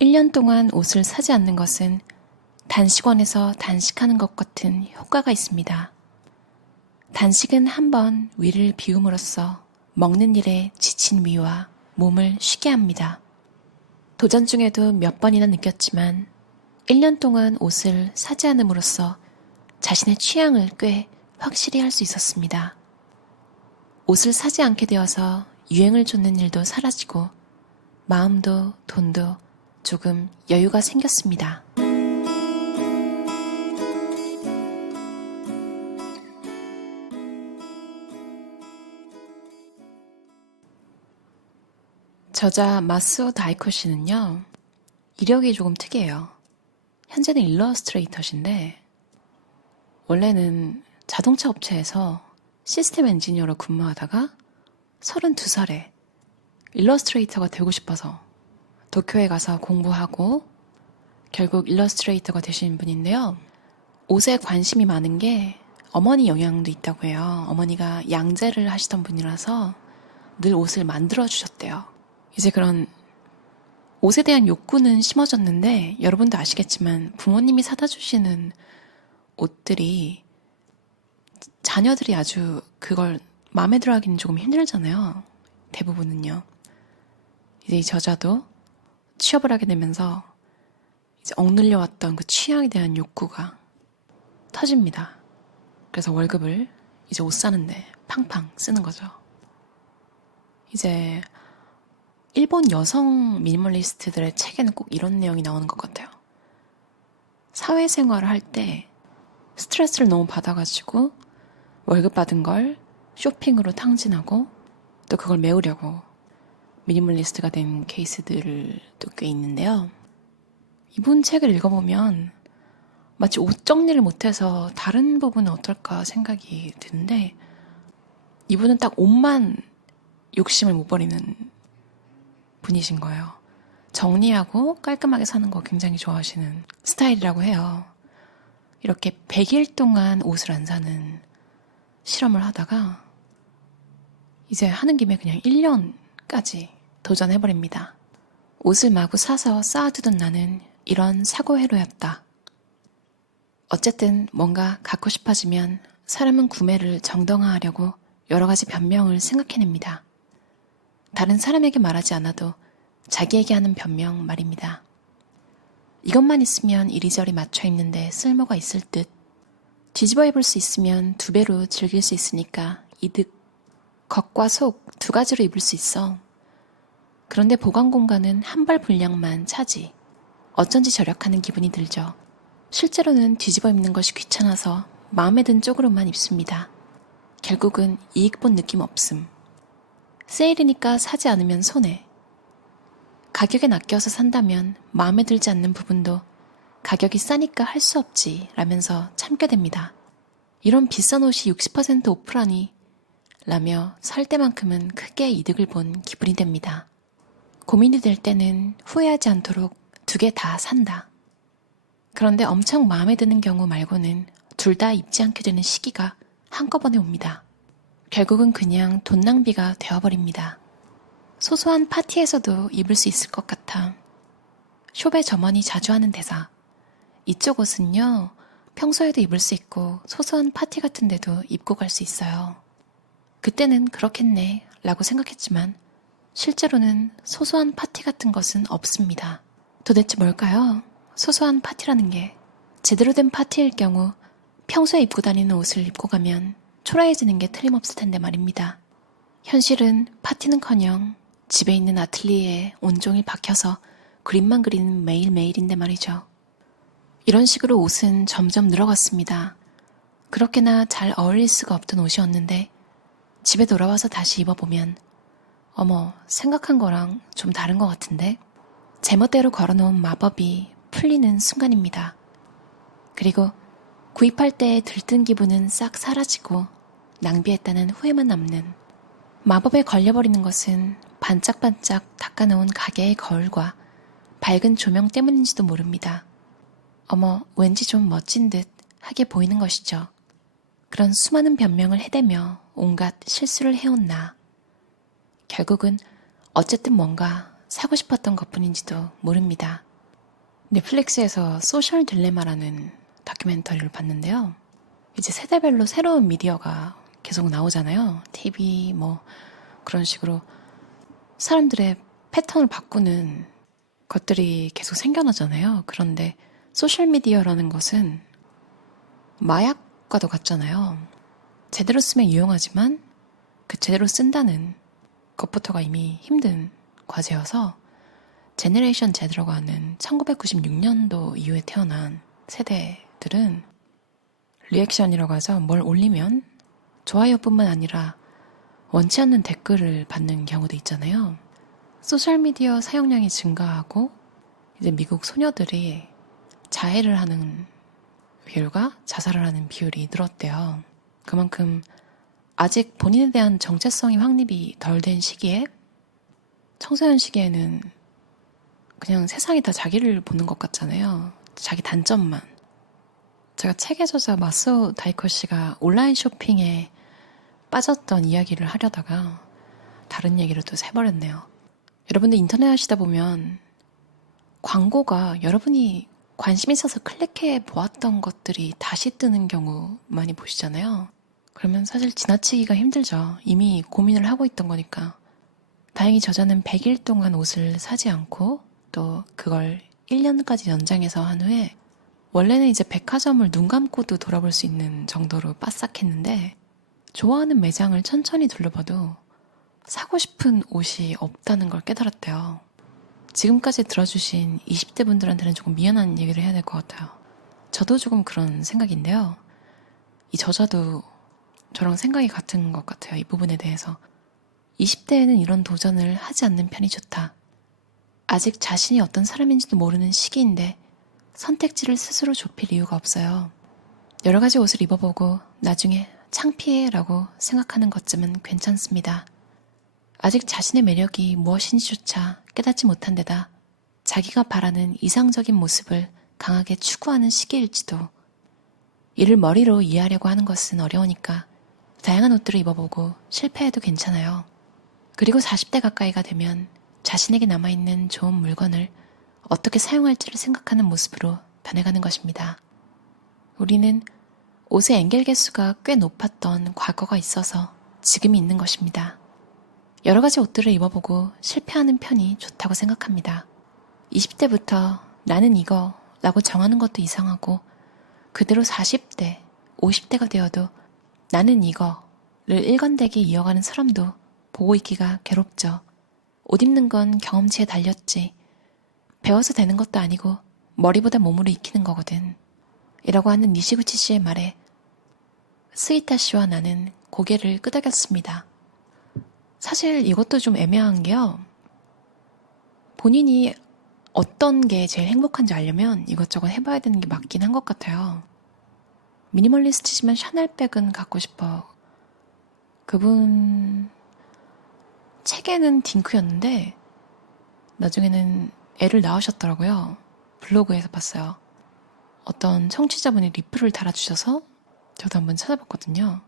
1년 동안 옷을 사지 않는 것은 단식원에서 단식하는 것 같은 효과가 있습니다. 단식은 한번 위를 비움으로써 먹는 일에 지친 위와 몸을 쉬게 합니다. 도전 중에도 몇 번이나 느꼈지만 1년 동안 옷을 사지 않음으로써 자신의 취향을 꽤 확실히 할 수 있었습니다. 옷을 사지 않게 되어서 유행을 좇는 일도 사라지고 마음도 돈도 조금 여유가 생겼습니다. 저자 마스오 다이코 씨는요, 이력이 조금 특이해요. 현재는 일러스트레이터신데 원래는 자동차 업체에서 시스템 엔지니어로 근무하다가 32살에 일러스트레이터가 되고 싶어서 도쿄에 가서 공부하고 결국 일러스트레이터가 되신 분인데요. 옷에 관심이 많은 게 어머니 영향도 있다고 해요. 어머니가 양재를 하시던 분이라서 늘 옷을 만들어 주셨대요. 이제 그런 옷에 대한 욕구는 심어졌는데 여러분도 아시겠지만 부모님이 사다 주시는 옷들이 자녀들이 아주 그걸 마음에 들어 하기는 조금 힘들잖아요. 대부분은요. 이제 이 저자도 취업을 하게 되면서 이제 억눌려 왔던 그 취향에 대한 욕구가 터집니다. 그래서 월급을 이제 옷 사는데 팡팡 쓰는 거죠. 이제 일본 여성 미니멀리스트들의 책에는 꼭 이런 내용이 나오는 것 같아요. 사회생활을 할 때 스트레스를 너무 받아가지고 월급 받은 걸 쇼핑으로 탕진하고 또 그걸 메우려고 미니멀리스트가 된 케이스들도 꽤 있는데요. 이분 책을 읽어보면 마치 옷 정리를 못해서 다른 부분은 어떨까 생각이 드는데 이분은 딱 옷만 욕심을 못 버리는 분이신 거예요. 정리하고 깔끔하게 사는 거 굉장히 좋아하시는 스타일이라고 해요. 이렇게 100일 동안 옷을 안 사는 실험을 하다가 이제 하는 김에 그냥 1년까지 도전해버립니다. 옷을 마구 사서 쌓아두던 나는 이런 사고회로였다. 어쨌든 뭔가 갖고 싶어지면 사람은 구매를 정당화하려고 여러 가지 변명을 생각해냅니다. 다른 사람에게 말하지 않아도 자기에게 하는 변명 말입니다. 이것만 있으면 이리저리 맞춰 입는데 쓸모가 있을 듯. 뒤집어 입을 수 있으면 2배로 즐길 수 있으니까 이득. 겉과 속 2가지로 입을 수 있어. 그런데 보관 공간은 한 벌 분량만 차지. 어쩐지 절약하는 기분이 들죠. 실제로는 뒤집어 입는 것이 귀찮아서 마음에 든 쪽으로만 입습니다. 결국은 이익 본 느낌 없음. 세일이니까 사지 않으면 손해. 가격에 낚여서 산다면 마음에 들지 않는 부분도 가격이 싸니까 할 수 없지 라면서 참게 됩니다. 이런 비싼 옷이 60% 오프라니 라며 살 때만큼은 크게 이득을 본 기분이 됩니다. 고민이 될 때는 후회하지 않도록 2개 다 산다. 그런데 엄청 마음에 드는 경우 말고는 둘 다 입지 않게 되는 시기가 한꺼번에 옵니다. 결국은 그냥 돈 낭비가 되어버립니다. 소소한 파티에서도 입을 수 있을 것 같아. 숍의 점원이 자주 하는 대사. 이쪽 옷은요, 평소에도 입을 수 있고 소소한 파티 같은 데도 입고 갈 수 있어요. 그때는 그렇겠네 라고 생각했지만 실제로는 소소한 파티 같은 것은 없습니다. 도대체 뭘까요? 소소한 파티라는 게 제대로 된 파티일 경우 평소에 입고 다니는 옷을 입고 가면 초라해지는 게 틀림없을 텐데 말입니다. 현실은 파티는커녕 집에 있는 아틀리에에 온종일 박혀서 그림만 그리는 매일매일인데 말이죠. 이런 식으로 옷은 점점 늘어갔습니다. 그렇게나 잘 어울릴 수가 없던 옷이었는데 집에 돌아와서 다시 입어보면 어머, 생각한 거랑 좀 다른 것 같은데? 제멋대로 걸어놓은 마법이 풀리는 순간입니다. 그리고 구입할 때의 들뜬 기분은 싹 사라지고 낭비했다는 후회만 남는 마법에 걸려버리는 것은 반짝반짝 닦아놓은 가게의 거울과 밝은 조명 때문인지도 모릅니다. 어머, 왠지 좀 멋진 듯 하게 보이는 것이죠. 그런 수많은 변명을 해대며 온갖 실수를 해온 나. 결국은 어쨌든 뭔가 사고 싶었던 것뿐인지도 모릅니다. 넷플릭스에서 소셜 딜레마라는 다큐멘터리를 봤는데요. 이제 세대별로 새로운 미디어가 계속 나오잖아요. TV 뭐 그런 식으로 사람들의 패턴을 바꾸는 것들이 계속 생겨나잖아요. 그런데 소셜미디어라는 것은 마약과도 같잖아요. 제대로 쓰면 유용하지만 그 제대로 쓴다는 것부터가 이미 힘든 과제여서 제너레이션 Z라고 하는 1996년도 이후에 태어난 세대들은 리액션이라고 하죠. 뭘 올리면 좋아요뿐만 아니라 원치 않는 댓글을 받는 경우도 있잖아요. 소셜미디어 사용량이 증가하고 이제 미국 소녀들이 자해를 하는 비율과 자살을 하는 비율이 늘었대요. 그만큼 아직 본인에 대한 정체성이 확립이 덜 된 시기에 청소년 시기에는 그냥 세상이 다 자기를 보는 것 같잖아요. 자기 단점만. 제가 책의 저자 마스오 다이커 씨가 온라인 쇼핑에 빠졌던 이야기를 하려다가 다른 얘기를 또 해버렸네요. 여러분들 인터넷 하시다 보면 광고가 여러분이 관심 있어서 클릭해 보았던 것들이 다시 뜨는 경우 많이 보시잖아요. 그러면 사실 지나치기가 힘들죠. 이미 고민을 하고 있던 거니까. 다행히 저자는 100일 동안 옷을 사지 않고 또 그걸 1년까지 연장해서 한 후에 원래는 이제 백화점을 눈 감고도 돌아볼 수 있는 정도로 빠삭했는데 좋아하는 매장을 천천히 둘러봐도 사고 싶은 옷이 없다는 걸 깨달았대요. 지금까지 들어주신 20대 분들한테는 조금 미안한 얘기를 해야 될 것 같아요. 저도 조금 그런 생각인데요. 이 저자도 저랑 생각이 같은 것 같아요. 이 부분에 대해서. 20대에는 이런 도전을 하지 않는 편이 좋다. 아직 자신이 어떤 사람인지도 모르는 시기인데 선택지를 스스로 좁힐 이유가 없어요. 여러 가지 옷을 입어보고 나중에 창피해라고 생각하는 것쯤은 괜찮습니다. 아직 자신의 매력이 무엇인지조차 깨닫지 못한 데다 자기가 바라는 이상적인 모습을 강하게 추구하는 시기일지도. 이를 머리로 이해하려고 하는 것은 어려우니까 다양한 옷들을 입어보고 실패해도 괜찮아요. 그리고 40대 가까이가 되면 자신에게 남아있는 좋은 물건을 어떻게 사용할지를 생각하는 모습으로 변해가는 것입니다. 우리는 옷의 엥겔 개수가 꽤 높았던 과거가 있어서 지금이 있는 것입니다. 여러 가지 옷들을 입어보고 실패하는 편이 좋다고 생각합니다. 20대부터 나는 이거 라고 정하는 것도 이상하고 그대로 40대, 50대가 되어도 나는 이거를 일관되게 이어가는 사람도 보고 있기가 괴롭죠. 옷 입는 건 경험치에 달렸지. 배워서 되는 것도 아니고 머리보다 몸으로 익히는 거거든. 이라고 하는 니시구치 씨의 말에 스이타 씨와 나는 고개를 끄덕였습니다. 사실 이것도 좀 애매한 게요. 본인이 어떤 게 제일 행복한지 알려면 이것저것 해봐야 되는 게 맞긴 한 것 같아요. 미니멀리스트지만 샤넬백은 갖고 싶어. 그분 책에는 딩크였는데 나중에는 애를 낳으셨더라고요. 블로그에서 봤어요. 어떤 청취자분이 리플을 달아주셔서 저도 한번 찾아봤거든요.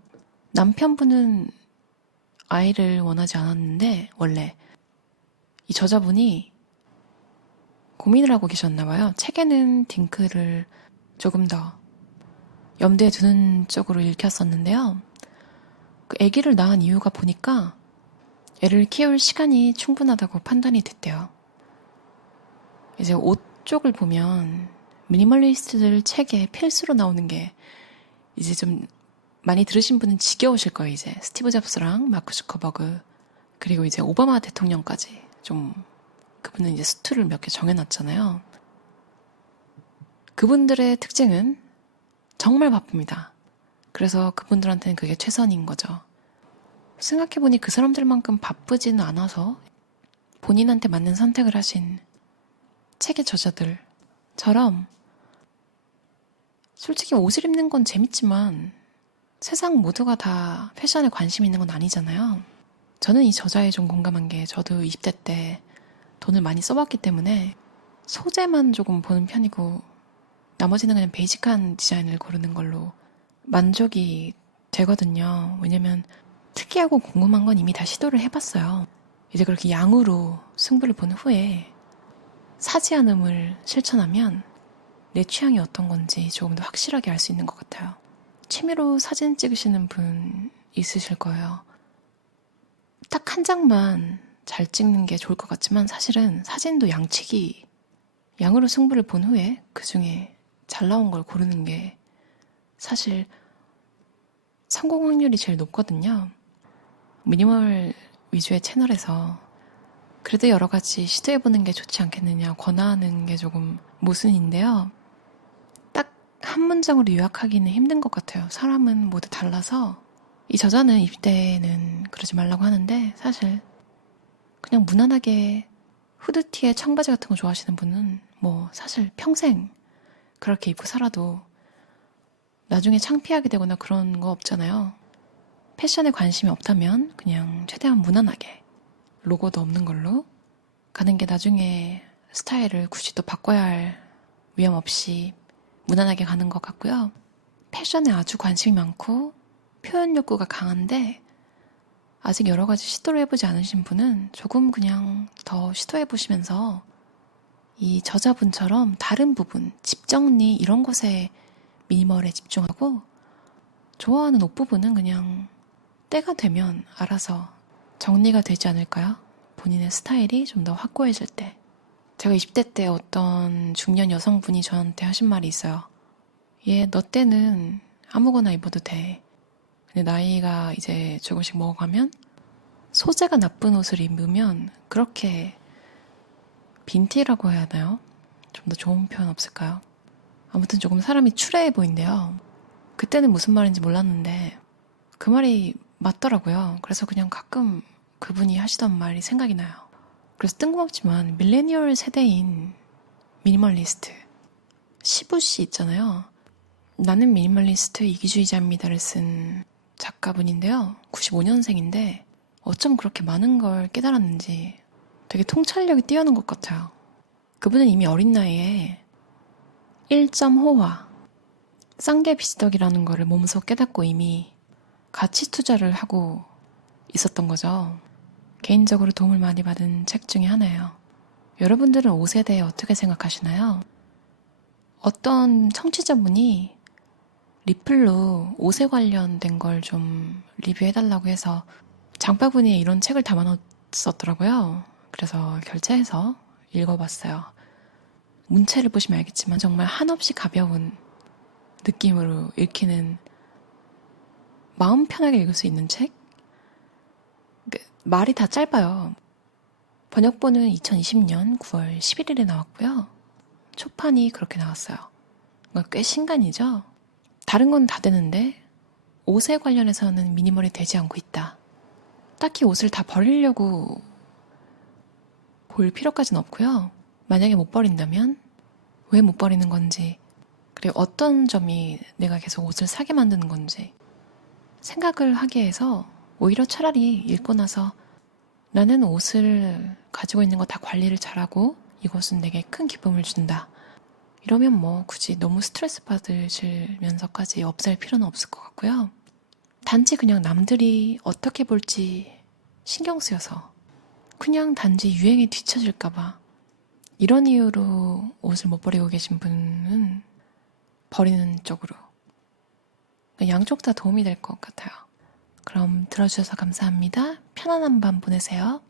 남편분은 아이를 원하지 않았는데 원래 이 저자분이 고민을 하고 계셨나봐요. 책에는 딩크를 조금 더 염두에 두는 쪽으로 읽혔었는데요. 그 아기를 낳은 이유가 보니까 애를 키울 시간이 충분하다고 판단이 됐대요. 이제 옷 쪽을 보면 미니멀리스트들 책에 필수로 나오는 게 이제 좀 많이 들으신 분은 지겨우실 거예요. 이제 스티브 잡스랑 마크 주커버그 그리고 이제 오바마 대통령까지 좀 그분은 이제 수트를 몇 개 정해놨잖아요. 그분들의 특징은 정말 바쁩니다. 그래서 그분들한테는 그게 최선인 거죠. 생각해보니 그 사람들만큼 바쁘지는 않아서 본인한테 맞는 선택을 하신 책의 저자들처럼 솔직히 옷을 입는 건 재밌지만 세상 모두가 다 패션에 관심 있는 건 아니잖아요. 저는 이 저자에 좀 공감한 게 저도 20대 때 돈을 많이 써봤기 때문에 소재만 조금 보는 편이고 나머지는 그냥 베이직한 디자인을 고르는 걸로 만족이 되거든요. 왜냐면 특이하고 궁금한 건 이미 다 시도를 해봤어요. 이제 그렇게 양으로 승부를 본 후에 사지 않음을 실천하면 내 취향이 어떤 건지 조금 더 확실하게 알 수 있는 것 같아요. 취미로 사진 찍으시는 분 있으실 거예요. 딱 한 장만 잘 찍는 게 좋을 것 같지만 사실은 사진도 양치기, 양으로 승부를 본 후에 그 중에 잘 나온 걸 고르는 게 사실 성공 확률이 제일 높거든요. 미니멀 위주의 채널에서 그래도 여러 가지 시도해보는 게 좋지 않겠느냐 권하는 게 조금 모순인데요. 딱 한 문장으로 요약하기는 힘든 것 같아요. 사람은 모두 달라서 이 저자는 20대는 그러지 말라고 하는데 사실 그냥 무난하게 후드티에 청바지 같은 거 좋아하시는 분은 뭐 사실 평생 그렇게 입고 살아도 나중에 창피하게 되거나 그런 거 없잖아요. 패션에 관심이 없다면 그냥 최대한 무난하게 로고도 없는 걸로 가는 게 나중에 스타일을 굳이 또 바꿔야 할 위험 없이 무난하게 가는 것 같고요. 패션에 아주 관심이 많고 표현 욕구가 강한데 아직 여러 가지 시도를 해보지 않으신 분은 조금 그냥 더 시도해보시면서 이 저자분처럼 다른 부분, 집 정리 이런 것에 미니멀에 집중하고 좋아하는 옷 부분은 그냥 때가 되면 알아서 정리가 되지 않을까요? 본인의 스타일이 좀 더 확고해질 때. 제가 20대 때 어떤 중년 여성분이 저한테 하신 말이 있어요. 얘, 너 때는 아무거나 입어도 돼. 근데 나이가 이제 조금씩 먹어가면 소재가 나쁜 옷을 입으면 그렇게 빈티라고 해야 하나요? 좀 더 좋은 표현 없을까요? 아무튼 조금 사람이 추레해 보인대요. 그때는 무슨 말인지 몰랐는데 그 말이 맞더라고요. 그래서 그냥 가끔 그분이 하시던 말이 생각이 나요. 그래서 뜬금없지만 밀레니얼 세대인 미니멀리스트 시부 씨 있잖아요. 나는 미니멀리스트 이기주의자입니다를 쓴 작가분인데요. 95년생인데 어쩜 그렇게 많은 걸 깨달았는지 되게 통찰력이 뛰어난 것 같아요. 그분은 이미 어린 나이에 1.호화 쌍계 비지덕이라는 거를 몸소 깨닫고 이미 가치 투자를 하고 있었던 거죠. 개인적으로 도움을 많이 받은 책 중에 하나예요. 여러분들은 옷에 대해 어떻게 생각하시나요? 어떤 청취자분이 리플로 옷에 관련된 걸 좀 리뷰해달라고 해서 장바구니에 이런 책을 담아놨었더라고요. 그래서 결제해서 읽어봤어요. 문체를 보시면 알겠지만 정말 한없이 가벼운 느낌으로 읽히는 마음 편하게 읽을 수 있는 책? 말이 다 짧아요. 번역본은 2020년 9월 11일에 나왔고요. 초판이 그렇게 나왔어요. 꽤 신간이죠? 다른 건 다 되는데 옷에 관련해서는 미니멀이 되지 않고 있다. 딱히 옷을 다 버리려고 볼 필요까지는 없고요. 만약에 못 버린다면 왜 못 버리는 건지, 그리고 어떤 점이 내가 계속 옷을 사게 만드는 건지 생각을 하게 해서 오히려 차라리 읽고 나서 나는 옷을 가지고 있는 거 다 관리를 잘하고 이것은 내게 큰 기쁨을 준다. 이러면 뭐 굳이 너무 스트레스 받으시면서까지 없앨 필요는 없을 것 같고요. 단지 그냥 남들이 어떻게 볼지 신경 쓰여서 그냥 단지 유행에 뒤처질까봐 이런 이유로 옷을 못 버리고 계신 분은 버리는 쪽으로 양쪽 다 도움이 될 것 같아요. 그럼 들어주셔서 감사합니다. 편안한 밤 보내세요.